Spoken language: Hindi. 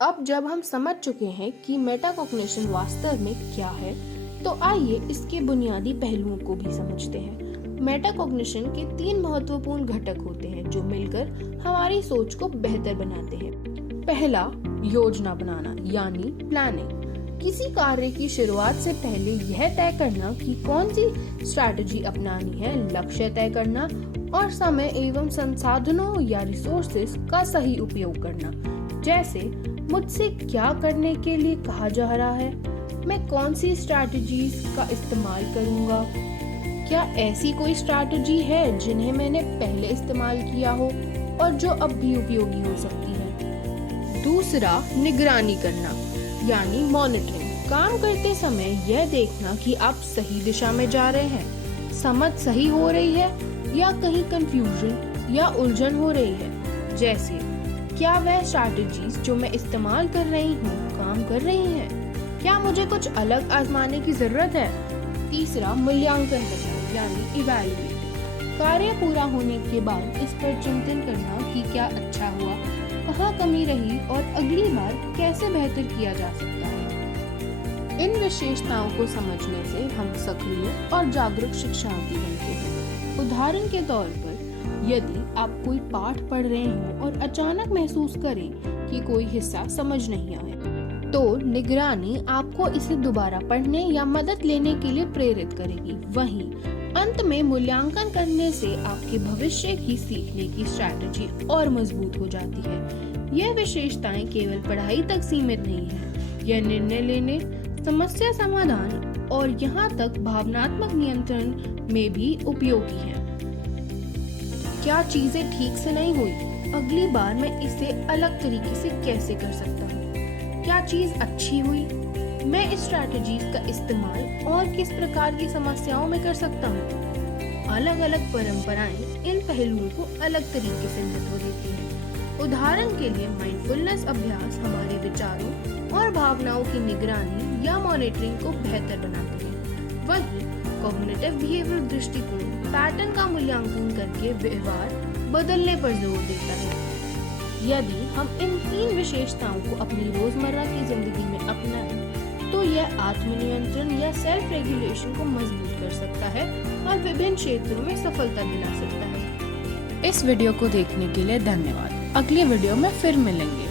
अब जब हम समझ चुके हैं कि मेटाकॉग्निशन वास्तव में क्या है, तो आइए इसके बुनियादी पहलुओं को भी समझते हैं। मेटाकॉग्निशन के 3 महत्वपूर्ण घटक होते हैं जो मिलकर हमारी सोच को बेहतर बनाते हैं। पहला, योजना बनाना यानी प्लानिंग। किसी कार्य की शुरुआत से पहले यह तय करना कि कौन सी स्ट्रैटेजी अपनानी है, लक्ष्य तय करना और समय एवं संसाधनों या रिसोर्सेज का सही उपयोग करना। जैसे मुझसे क्या करने के लिए कहा जा रहा है, मैं कौन सी स्ट्रैटेजीज का इस्तेमाल करूंगा, क्या ऐसी कोई स्ट्रैटेजी है जिन्हें मैंने पहले इस्तेमाल किया हो और जो अब भी उपयोगी हो सकती है। दूसरा, निगरानी करना यानी मॉनिटरिंग। काम करते समय यह देखना कि आप सही दिशा में जा रहे हैं, समझ सही हो रही है या कहीं कंफ्यूजन या उलझन हो रही है। जैसे क्या वह स्ट्रैटेजीज जो मैं इस्तेमाल कर रही हूँ काम कर रही हैं? क्या मुझे कुछ अलग आजमाने की जरूरत है? तीसरा, मूल्यांकन करना यानी इवैल्यूएट। कार्य पूरा होने के बाद इस पर चिंतन करना कि क्या अच्छा हुआ, कहाँ कमी रही और अगली बार कैसे बेहतर किया जा सकता है। इन विशेषताओं को समझने से हम सक्रिय और जागरूक शिक्षार्थी बनते हैं। उदाहरण के तौर पर, यदि आप कोई पाठ पढ़ रहे हो और अचानक महसूस करें कि कोई हिस्सा समझ नहीं आए, तो निगरानी आपको इसे दोबारा पढ़ने या मदद लेने के लिए प्रेरित करेगी। वहीं अंत में मूल्यांकन करने से आपके भविष्य की सीखने की स्ट्रैटेजी और मजबूत हो जाती है। यह विशेषताएं केवल पढ़ाई तक सीमित नहीं है, यह निर्णय लेने, समस्या समाधान और यहाँ तक भावनात्मक नियंत्रण में भी उपयोगी है। क्या चीजें ठीक से नहीं हुई, अगली बार मैं इसे अलग तरीके से कैसे कर सकता हूँ? क्या चीज अच्छी हुई, मैं इस स्ट्रैटेजीज का इस्तेमाल और किस प्रकार की समस्याओं में कर सकता हूँ? अलग अलग परंपराएं इन पहलुओं को अलग तरीके से महत्व देती हैं। उदाहरण के लिए माइंडफुलनेस अभ्यास हमारे विचारों और भावनाओं की निगरानी या मॉनिटरिंग को बेहतर बनाते हैं। वहीं कॉग्निटिव बिहेवियरल दृष्टिकोण पैटर्न का मूल्यांकन करके व्यवहार बदलने पर जोर देता है। यदि हम इन 3 विशेषताओं को अपनी रोजमर्रा की जिंदगी में अपनाएं, तो यह आत्मनियंत्रण या सेल्फ रेगुलेशन को मजबूत कर सकता है और विभिन्न क्षेत्रों में सफलता दिला सकता है। इस वीडियो को देखने के लिए धन्यवाद। अगली वीडियो में फिर मिलेंगे।